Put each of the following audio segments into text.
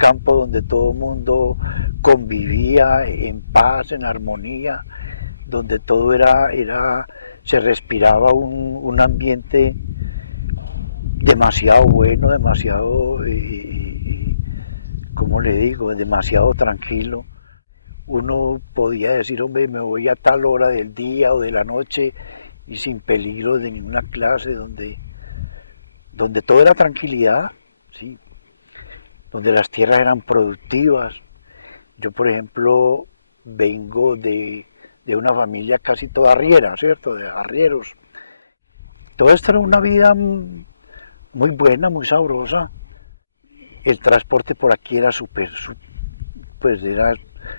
campo donde todo el mundo convivía en paz, en armonía, donde todo se respiraba un ambiente demasiado bueno, demasiado, ¿cómo le digo?, demasiado tranquilo. Uno podía decir, hombre, me voy a tal hora del día o de la noche y sin peligro de ninguna clase, donde todo era tranquilidad, ¿sí? Donde las tierras eran productivas. Yo, por ejemplo, vengo de una familia casi toda arriera, ¿cierto? De arrieros. Todo esto era una vida muy buena, muy sabrosa. El transporte por aquí era pues era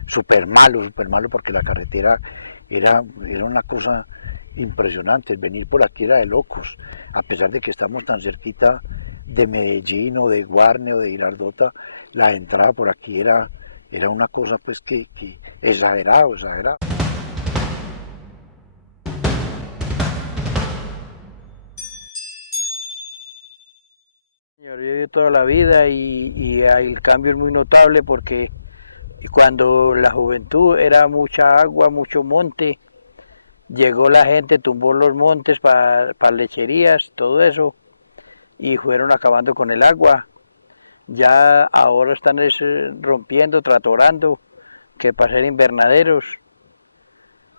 súper malo porque la carretera era una cosa impresionante. El venir por aquí era de locos, a pesar de que estamos tan cerquita de Medellín o de Guarne o de Girardota, la entrada por aquí era una cosa pues que exagerado, exagerado. Yo he vivido toda la vida y el cambio es muy notable porque cuando la juventud era mucha agua, mucho monte, llegó la gente, tumbó los montes para lecherías, todo eso, y fueron acabando con el agua. Ya ahora están rompiendo, tratorando, que para ser invernaderos.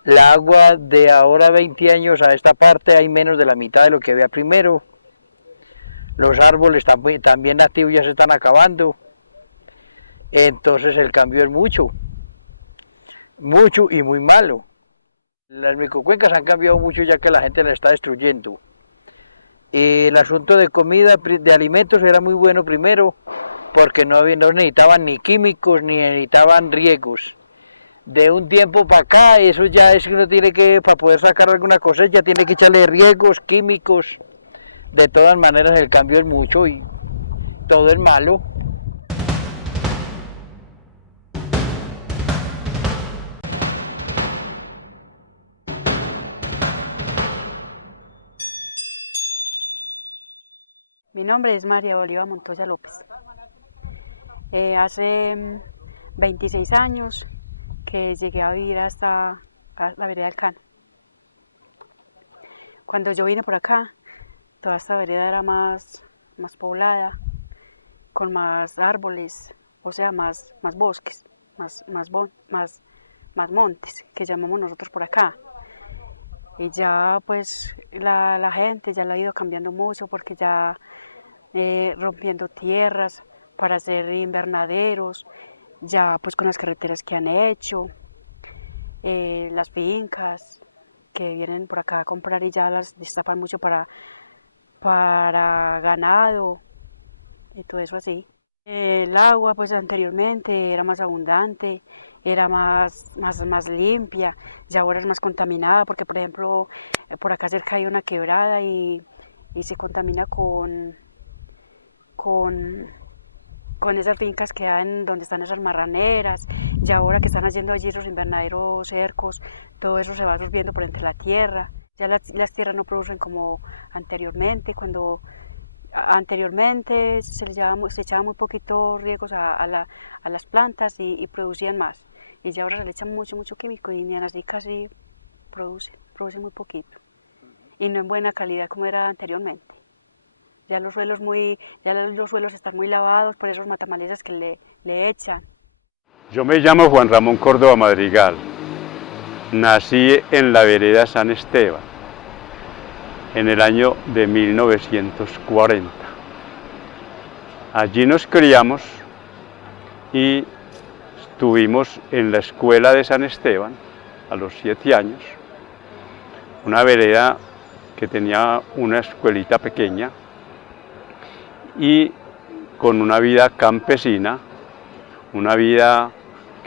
La agua de ahora 20 años a esta parte hay menos de la mitad de lo que había primero. Los árboles también nativos ya se están acabando. Entonces el cambio es mucho, mucho y muy malo. Las microcuencas han cambiado mucho ya que la gente las está destruyendo. El asunto de comida, de alimentos era muy bueno primero porque no necesitaban ni químicos ni necesitaban riegos. De un tiempo para acá, eso ya es que uno tiene que, para poder sacar alguna cosecha, tiene que echarle riegos, químicos. De todas maneras el cambio es mucho y todo es malo. Mi nombre es María Bolívar Montoya López. Hace 26 años que llegué a vivir hasta la vereda del Cano. Cuando yo vine por acá, toda esta vereda era más poblada, con más árboles, o sea, más bosques, más montes, que llamamos nosotros por acá. Y ya pues la gente ya la ha ido cambiando mucho porque ya rompiendo tierras para hacer invernaderos, ya pues con las carreteras que han hecho, las fincas que vienen por acá a comprar y ya las destapan mucho para ganado y todo eso así. El agua pues anteriormente era más abundante, era más limpia, y ahora es más contaminada porque por ejemplo por acá cerca hay una quebrada y se contamina con esas fincas que hay donde están esas marraneras, y ahora que están haciendo allí esos invernaderos cercos, todo eso se va absorbiendo por entre la tierra. Ya las tierras no producen como anteriormente, cuando anteriormente se echaba muy poquito riegos a las plantas y producían más. Y ya ahora se le echan mucho químico y ni así casi produce muy poquito. Y no en buena calidad como era anteriormente. Ya los suelos están muy lavados por esos matamalezas que le echan. Yo me llamo Juan Ramón Córdoba Madrigal. Nací en la vereda San Esteban en el año de 1940. Allí nos criamos y estuvimos en la escuela de San Esteban a los 7 años, una vereda que tenía una escuelita pequeña y con una vida campesina, una vida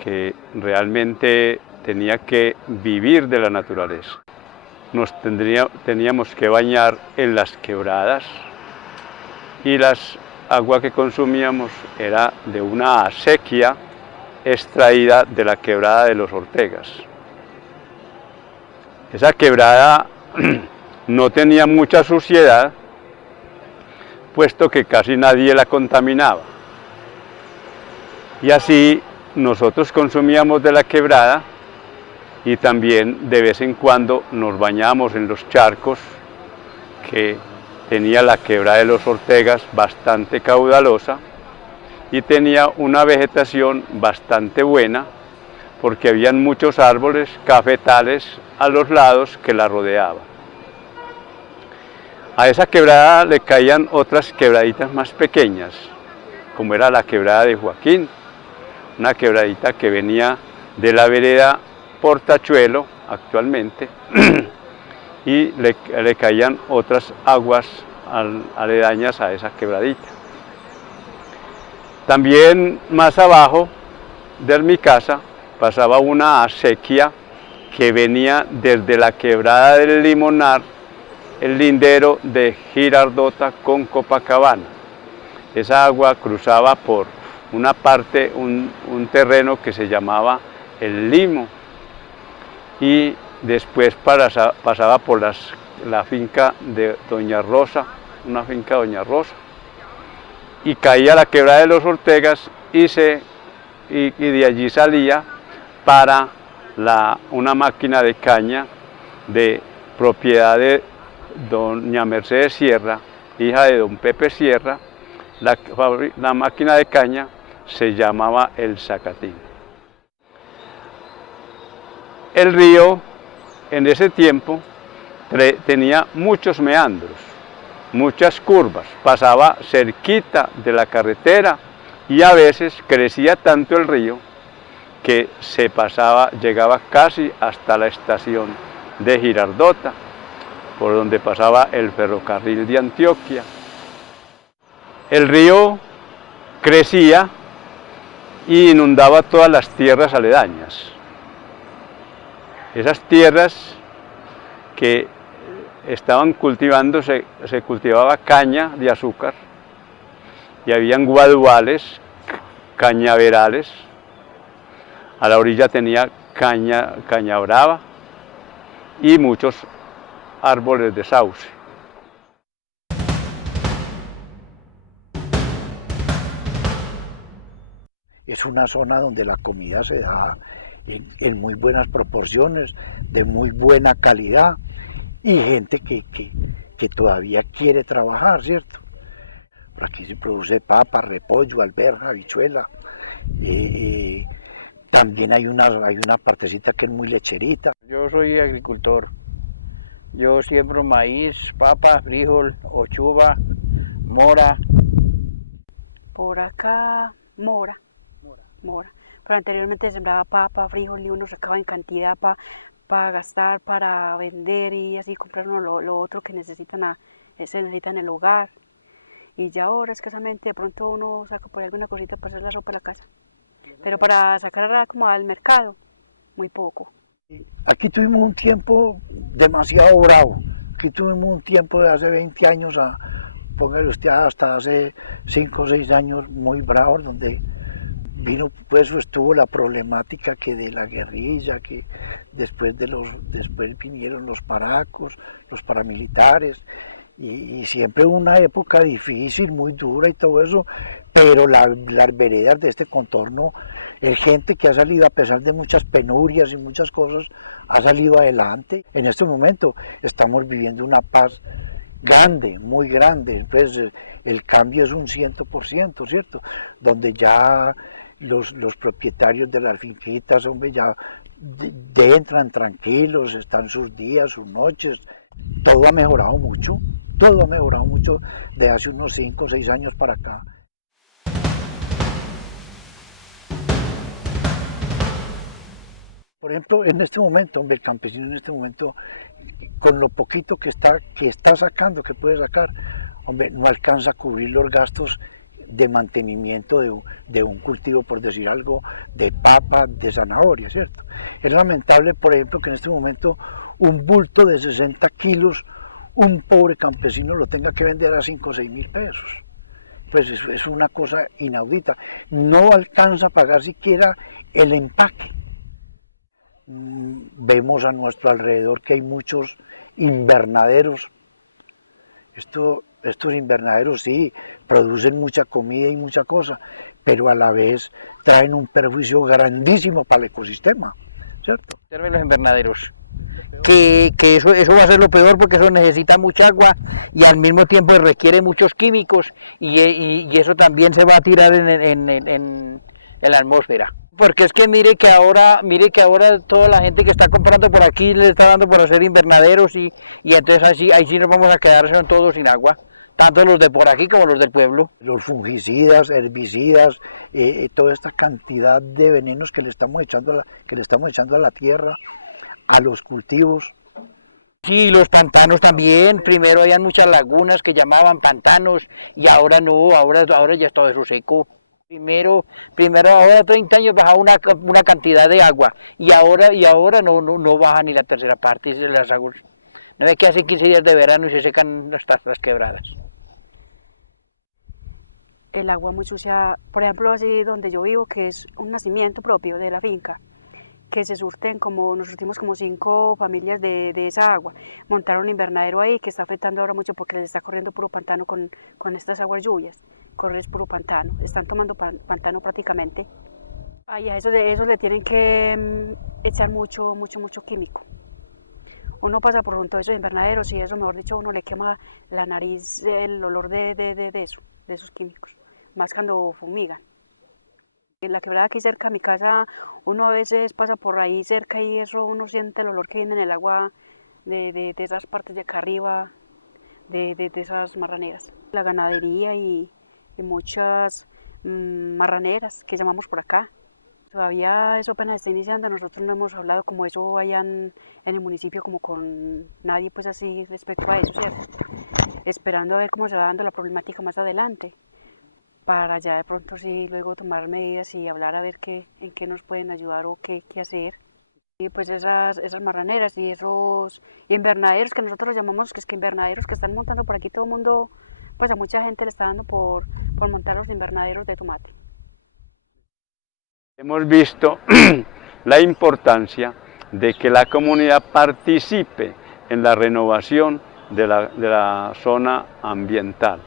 que realmente tenía que vivir de la naturaleza. Teníamos que bañar en las quebradas y las agua que consumíamos era de una acequia extraída de la quebrada de los Ortegas. Esa quebrada no tenía mucha suciedad, puesto que casi nadie la contaminaba. Y así nosotros consumíamos de la quebrada y también de vez en cuando nos bañábamos en los charcos que tenía la quebrada de los Ortegas, bastante caudalosa, y tenía una vegetación bastante buena porque habían muchos árboles cafetales a los lados que la rodeaban. A esa quebrada le caían otras quebraditas más pequeñas, como era la quebrada de Joaquín, una quebradita que venía de la vereda Portachuelo actualmente, y le caían otras aguas aledañas a esa quebradita. También más abajo de mi casa pasaba una acequia que venía desde la quebrada del Limonar, el lindero de Girardota con Copacabana. Esa agua cruzaba por una parte, un terreno que se llamaba el Limo, y después pasaba por la finca de Doña Rosa, una finca de Doña Rosa, y caía a la quebrada de los Ortegas y de allí salía para una máquina de caña de propiedad de doña Mercedes Sierra, hija de don Pepe Sierra. La máquina de caña se llamaba el Zacatín. El río en ese tiempo tenía muchos meandros, muchas curvas, pasaba cerquita de la carretera y a veces crecía tanto el río que llegaba casi hasta la estación de Girardota, por donde pasaba el ferrocarril de Antioquia. El río crecía y inundaba todas las tierras aledañas. Esas tierras que estaban cultivando, se cultivaba caña de azúcar, y habían guaduales, cañaverales. A la orilla tenía caña brava y muchos árboles de sauce. Es una zona donde la comida se da en muy buenas proporciones, de muy buena calidad, y gente que todavía quiere trabajar, ¿cierto? Por aquí se produce papa, repollo, alberja, habichuela. También hay una partecita que es muy lecherita. Yo soy agricultor. Yo siembro maíz, papa, frijol, ochuva, mora. Por acá, mora. Pero anteriormente sembraba papa, frijol, y uno sacaba en cantidad para gastar, para vender y así comprar uno lo otro que se necesita en el hogar. Y ya ahora escasamente de pronto uno saca por ahí alguna cosita para hacer la ropa en la casa. Pero para sacar como al mercado, muy poco. Aquí tuvimos un tiempo demasiado bravo. Aquí tuvimos un tiempo de hace 20 años, póngale usted hasta hace 5 o 6 años, muy bravos, donde estuvo la problemática que de la guerrilla, que después vinieron los paracos, los paramilitares, y siempre una época difícil, muy dura y todo eso, pero las veredas de este contorno, es gente que ha salido a pesar de muchas penurias y muchas cosas, ha salido adelante. En este momento estamos viviendo una paz grande, muy grande. Entonces el cambio es un 100%, ¿cierto? Donde ya los propietarios de las finquitas, hombre, ya entran tranquilos, están sus días, sus noches. Todo ha mejorado mucho de hace unos 5 o 6 años para acá. Por ejemplo, en este momento, hombre, el campesino en este momento, con lo poquito que está sacando, que puede sacar, hombre, no alcanza a cubrir los gastos de mantenimiento de un cultivo, por decir algo, de papa, de zanahoria, ¿cierto? Es lamentable, por ejemplo, que en este momento un bulto de 60 kilos, un pobre campesino lo tenga que vender a 5 o 6 mil pesos. Pues es una cosa inaudita. No alcanza a pagar siquiera el empaque. Vemos a nuestro alrededor que hay muchos invernaderos. Estos invernaderos sí producen mucha comida y mucha cosa, pero a la vez traen un perjuicio grandísimo para el ecosistema, ¿cierto? Los invernaderos. Que eso va a ser lo peor porque eso necesita mucha agua y al mismo tiempo requiere muchos químicos y eso también se va a tirar en la atmósfera. Porque es que mire que ahora toda la gente que está comprando por aquí le está dando por hacer invernaderos y entonces ahí sí nos vamos a quedar son todos sin agua, tanto los de por aquí como los del pueblo. Los fungicidas, herbicidas, toda esta cantidad de venenos que le estamos echando a la tierra, a los cultivos. Sí, los pantanos también. Primero habían muchas lagunas que llamaban pantanos y ahora no, ahora ya es todo eso seco. Primero ahora 30 años bajaba una cantidad de agua y ahora no baja ni la tercera parte de las aguas. No es que hace 15 días de verano y se secan las quebradas. El agua muy sucia, por ejemplo, así donde yo vivo, que es un nacimiento propio de la finca, que nos surtimos como 5 familias de esa agua. Montaron un invernadero ahí que está afectando ahora mucho porque les está corriendo puro pantano con estas aguas lluvias. Corre es puro pantano, están tomando pantano prácticamente. Y a eso le tienen que echar mucho químico. Uno pasa por junto a esos invernaderos y eso, mejor dicho, uno le quema la nariz el olor de eso, de esos químicos, más cuando fumigan. En la quebrada aquí cerca de mi casa, uno a veces pasa por ahí cerca y eso uno siente el olor que viene en el agua de esas partes de acá arriba, de esas marraneras. La ganadería y muchas marraneras que llamamos por acá. Todavía eso apenas está iniciando, nosotros no hemos hablado como eso allá en el municipio, como con nadie pues así respecto a eso, ¿cierto? Esperando a ver cómo se va dando la problemática más adelante, para ya de pronto sí luego tomar medidas y hablar a ver en qué nos pueden ayudar o qué hacer. Y pues esas marraneras y esos invernaderos que nosotros llamamos que invernaderos que están montando por aquí todo el mundo, pues a mucha gente le está dando por montar los invernaderos de tomate. Hemos visto la importancia de que la comunidad participe en la renovación de la zona ambiental.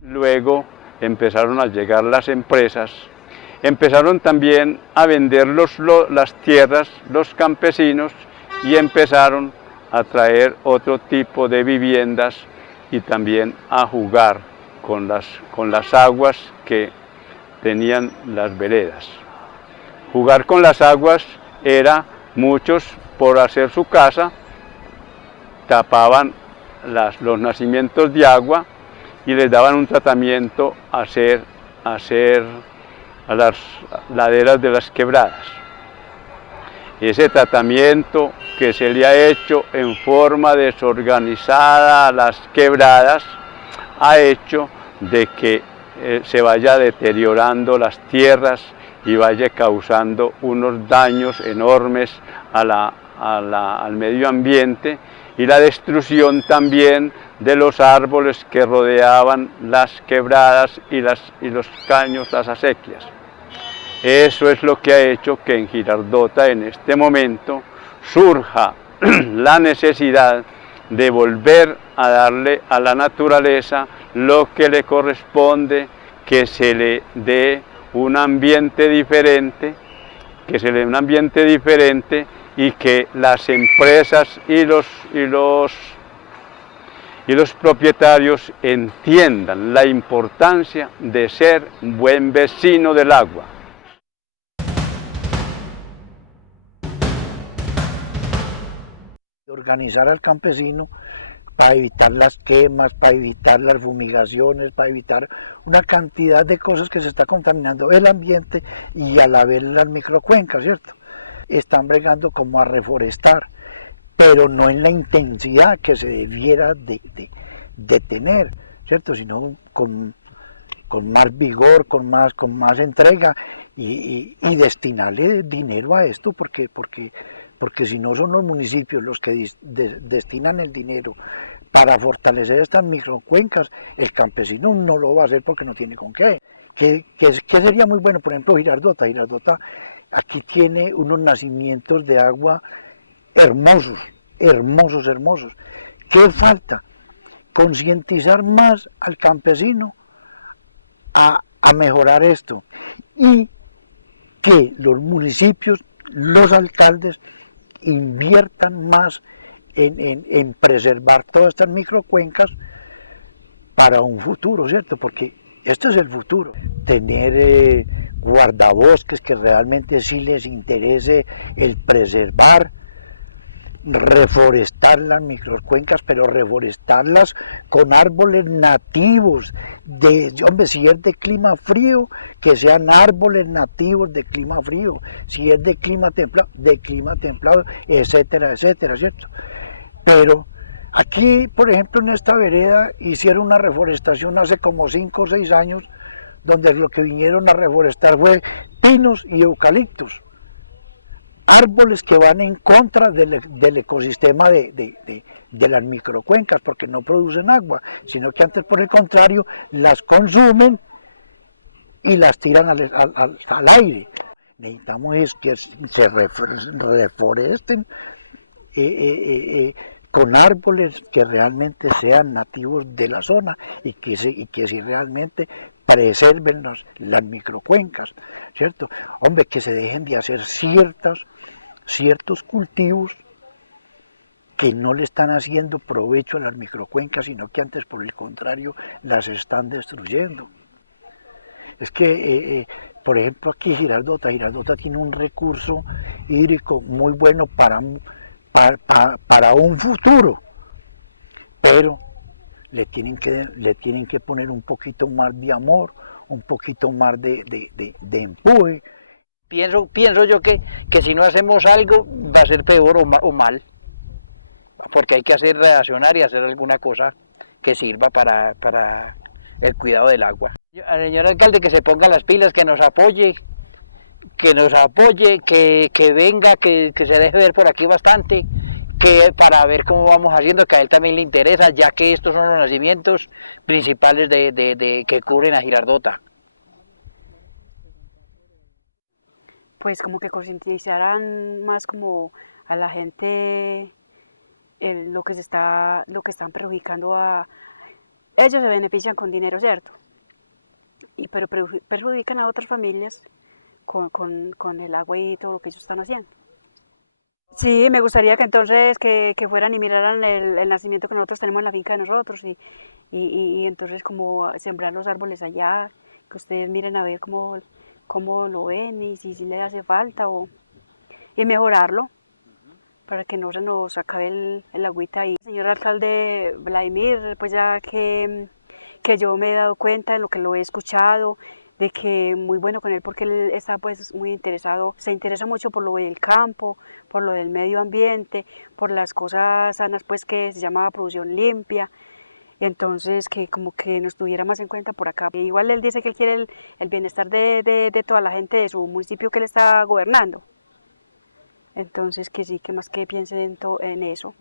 Luego empezaron a llegar las empresas, empezaron también a vender las tierras los campesinos y empezaron a traer otro tipo de viviendas y también a jugar con las aguas que tenían las veredas. Jugar con las aguas era muchos por hacer su casa, tapaban los nacimientos de agua y les daban un tratamiento a las laderas de las quebradas. Ese tratamiento que se le ha hecho en forma desorganizada a las quebradas ha hecho de que se vaya deteriorando las tierras y vaya causando unos daños enormes al medio ambiente y la destrucción también de los árboles que rodeaban las quebradas y los caños, las acequias. Eso es lo que ha hecho que en Girardota en este momento surja la necesidad de volver a darle a la naturaleza lo que le corresponde, que se le dé un ambiente diferente, y que las empresas y los propietarios entiendan la importancia de ser buen vecino del agua. Organizar al campesino para evitar las quemas, para evitar las fumigaciones, para evitar una cantidad de cosas que se está contaminando el ambiente y a la vez las microcuencas, ¿cierto? Están bregando como a reforestar, pero no en la intensidad que se debiera de tener, ¿cierto? Sino con más vigor, con más entrega y destinarle dinero a esto, porque si no son los municipios los que destinan el dinero para fortalecer estas microcuencas, el campesino no lo va a hacer porque no tiene con qué. ¿Qué sería muy bueno? Por ejemplo, Girardota aquí tiene unos nacimientos de agua hermosos, hermosos, hermosos. ¿Qué falta? Concientizar más al campesino a mejorar esto y que los municipios, los alcaldes inviertan más en preservar todas estas microcuencas para un futuro, ¿cierto? Porque esto es el futuro. Tener guardabosques que realmente sí les interese el preservar, reforestar las microcuencas, pero reforestarlas con árboles nativos, hombre, si es de clima frío, que sean árboles nativos de clima frío, si es de clima templado, etcétera, etcétera, ¿cierto? Pero aquí, por ejemplo, en esta vereda hicieron una reforestación hace como 5 o 6 años, donde lo que vinieron a reforestar fue pinos y eucaliptos, árboles que van en contra del ecosistema de las microcuencas, porque no producen agua, sino que antes, por el contrario, las consumen y las tiran al aire. Necesitamos es que se reforesten con árboles que realmente sean nativos de la zona y que si realmente preserven las microcuencas, ¿cierto? Hombre, que se dejen de hacer ciertos cultivos que no le están haciendo provecho a las microcuencas, sino que antes, por el contrario, las están destruyendo. Es que, por ejemplo, aquí Girardota tiene un recurso hídrico muy bueno para un futuro, pero le tienen que poner un poquito más de amor, un poquito más de empuje. Pienso yo que si no hacemos algo va a ser peor o mal, porque hay que reaccionar y hacer alguna cosa que sirva para el cuidado del agua. Al señor alcalde que se ponga las pilas, que nos apoye, que venga, que se deje ver por aquí bastante, para ver cómo vamos haciendo, que a él también le interesa, ya que estos son los nacimientos principales que cubren a Girardota. Pues como que concientizarán más como a la gente lo que están perjudicando a ellos. Se benefician con dinero, ¿cierto? Pero perjudican a otras familias con el agua y todo lo que ellos están haciendo. Sí, me gustaría que entonces que fueran y miraran el nacimiento que nosotros tenemos en la finca de nosotros y entonces como sembrar los árboles allá, que ustedes miren a ver cómo lo ven y si le hace falta y mejorarlo para que no se nos acabe el agüita ahí. Señor alcalde Vladimir, pues ya que yo me he dado cuenta en lo que lo he escuchado, de que muy bueno con él porque él está pues muy interesado, se interesa mucho por lo del campo, por lo del medio ambiente, por las cosas sanas pues que se llama producción limpia. Y entonces que como que nos tuviera más en cuenta por acá. Igual él dice que él quiere el bienestar de toda la gente de su municipio que él está gobernando. Entonces que sí, que más que piense en eso.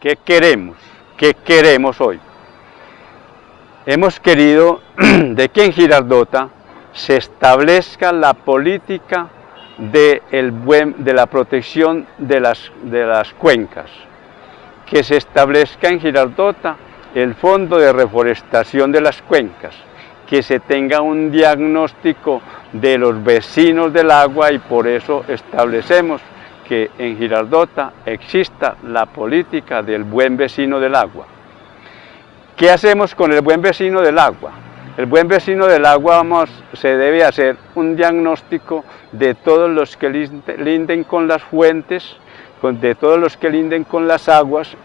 ¿Qué queremos? ¿Qué queremos hoy? Hemos querido de que en Girardota se establezca la política de la protección de las cuencas, que se establezca en Girardota el fondo de reforestación de las cuencas, que se tenga un diagnóstico de los vecinos del agua y por eso establecemos que en Girardota exista la política del buen vecino del agua. ¿Qué hacemos con el buen vecino del agua? El buen vecino del agua se debe hacer un diagnóstico de todos los que linden con las fuentes, de todos los que linden con las aguas,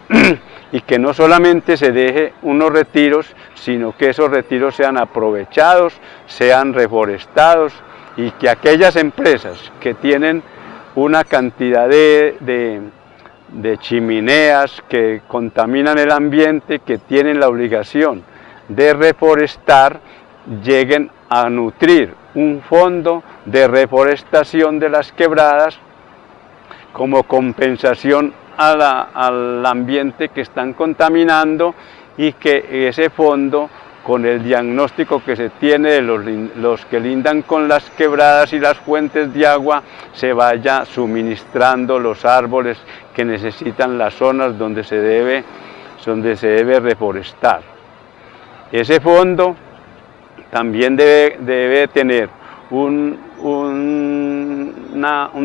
y que no solamente se deje unos retiros, sino que esos retiros sean aprovechados, sean reforestados, y que aquellas empresas que tienen una cantidad de chimeneas que contaminan el ambiente, que tienen la obligación de reforestar, lleguen a nutrir un fondo de reforestación de las quebradas como compensación al ambiente que están contaminando, y que ese fondo, con el diagnóstico que se tiene de los que lindan con las quebradas y las fuentes de agua, se vaya suministrando los árboles que necesitan las zonas donde se debe reforestar. Ese fondo también debe tener un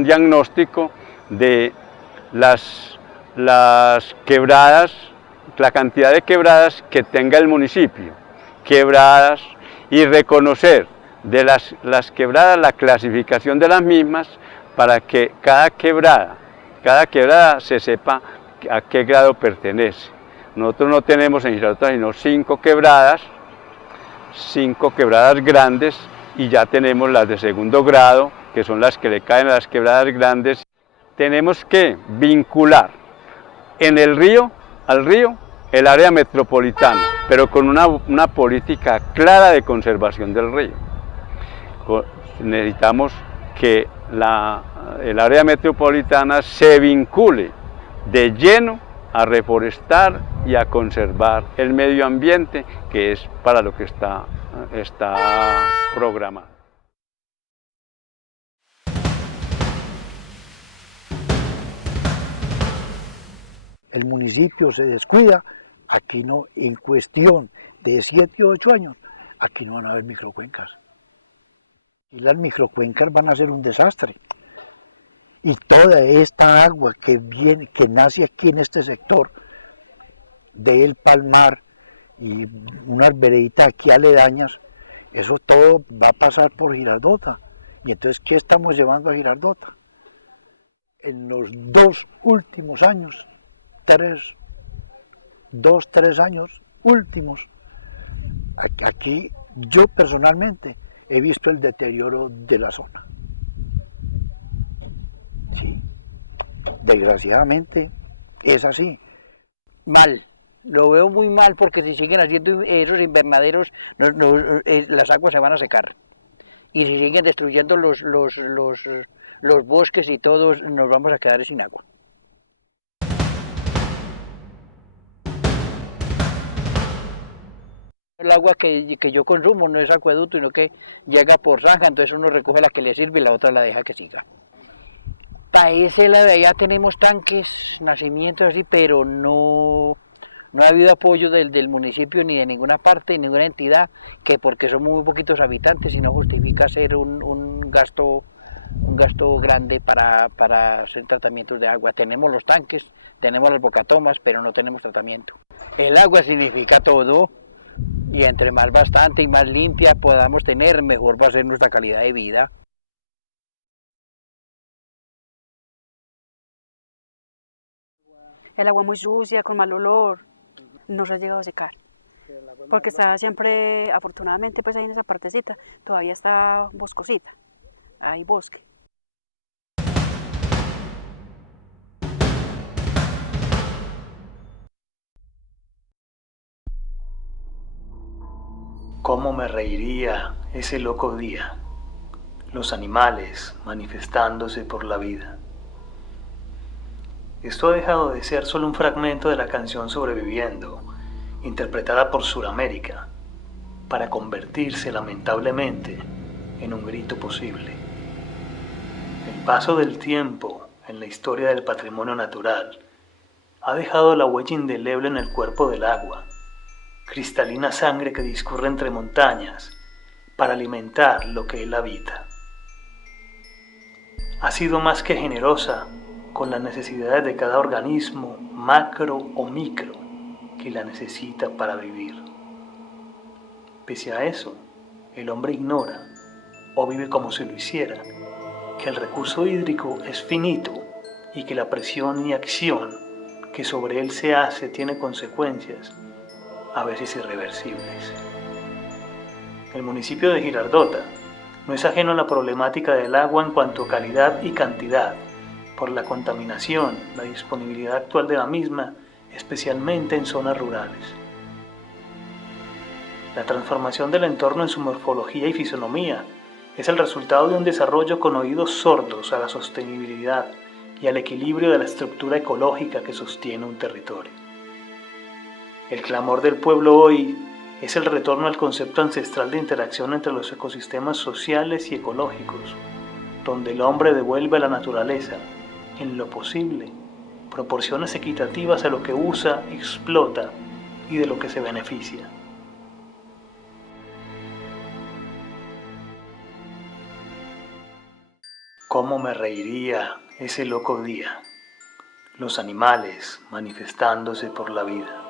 diagnóstico de las quebradas, la cantidad de quebradas que tenga el municipio, quebradas, y reconocer de las quebradas la clasificación de las mismas, para que cada quebrada se sepa a qué grado pertenece. Nosotros no tenemos en Girardota sino 5 quebradas grandes, y ya tenemos las de segundo grado, que son las que le caen a las quebradas grandes. Tenemos que vincular al río, el área metropolitana, pero con una política clara de conservación del río. Necesitamos que el área metropolitana se vincule de lleno a reforestar y a conservar el medio ambiente, que es para lo que está programado. El municipio se descuida, aquí no, en cuestión de 7 o 8 años, aquí no van a haber microcuencas. Y las microcuencas van a ser un desastre. Y toda esta agua que nace aquí en este sector, del Palmar y unas vereditas aquí aledañas, eso todo va a pasar por Girardota. Y entonces, ¿qué estamos llevando a Girardota? En los 2 últimos años, 2-3 años últimos, aquí yo personalmente he visto el deterioro de la zona. Sí, desgraciadamente es así. Mal, lo veo muy mal, porque si siguen haciendo esos invernaderos, las aguas se van a secar. Y si siguen destruyendo los bosques y todo, nos vamos a quedar sin agua. El agua que yo consumo no es acueducto, sino que llega por zanja, entonces uno recoge la que le sirve y la otra la deja que siga. Para ese lado de allá tenemos tanques, nacimientos así, pero no ha habido apoyo del municipio ni de ninguna parte, ninguna entidad, que porque somos muy poquitos habitantes y no justifica hacer un gasto grande para hacer tratamientos de agua. Tenemos los tanques, tenemos las bocatomas, pero no tenemos tratamiento. El agua significa todo, y entre más bastante y más limpia podamos tener, mejor va a ser nuestra calidad de vida. El agua muy sucia, con mal olor, no se ha llegado a secar. Porque está siempre, afortunadamente, pues ahí en esa partecita, todavía está boscosita, hay bosque. ¿Cómo me reiría ese loco día? Los animales manifestándose por la vida. Esto ha dejado de ser solo un fragmento de la canción Sobreviviendo, interpretada por Suramérica, para convertirse lamentablemente en un grito posible. El paso del tiempo en la historia del patrimonio natural ha dejado la huella indeleble en el cuerpo del agua, cristalina sangre que discurre entre montañas para alimentar lo que él habita. Ha sido más que generosa con las necesidades de cada organismo, macro o micro, que la necesita para vivir. Pese a eso, el hombre ignora, o vive como si lo hiciera, que el recurso hídrico es finito y que la presión y acción que sobre él se hace tiene consecuencias, a veces irreversibles. El municipio de Girardota no es ajeno a la problemática del agua en cuanto a calidad y cantidad, por la contaminación, la disponibilidad actual de la misma, especialmente en zonas rurales. La transformación del entorno en su morfología y fisonomía es el resultado de un desarrollo con oídos sordos a la sostenibilidad y al equilibrio de la estructura ecológica que sostiene un territorio. El clamor del pueblo hoy es el retorno al concepto ancestral de interacción entre los ecosistemas sociales y ecológicos, donde el hombre devuelve a la naturaleza, en lo posible, proporciones equitativas a lo que usa, explota y de lo que se beneficia. ¿Cómo me reiría ese loco día? Los animales manifestándose por la vida.